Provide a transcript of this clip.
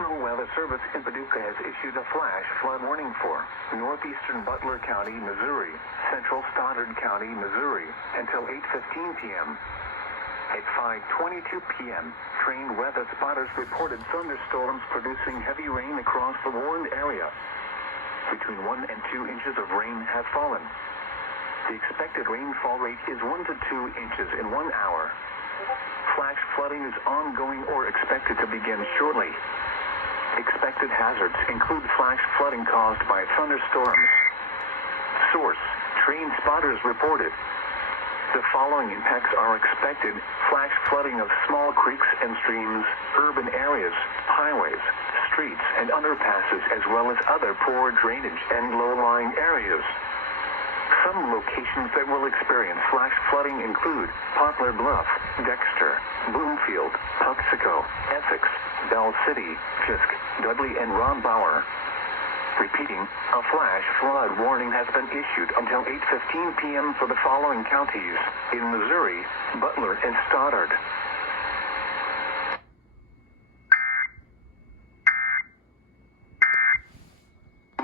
National Weather Service in Paducah has issued a flash flood warning for northeastern Butler County, Missouri, central Stoddard County, Missouri, until 8:15 p.m. At 5:22 p.m., trained weather spotters reported thunderstorms producing heavy rain across the warned area. Between 1 and 2 inches of rain have fallen. The expected rainfall rate is 1 to 2 inches in 1 hour. Flash flooding is ongoing or expected to begin shortly. Expected hazards include flash flooding caused by thunderstorms. Source: trained spotters reported. The following impacts are expected: flash flooding of small creeks and streams, urban areas, highways, streets, and underpasses, as well as other poor drainage and low-lying areas. Some locations that will experience flash flooding include Poplar Bluff, Dexter, Bloomfield, Paducah, Essex, Bell City, Fisk, Dudley, and Rob Bauer. Repeating, a flash flood warning has been issued until 8:15 p.m. for the following counties in Missouri: Butler and Stoddard.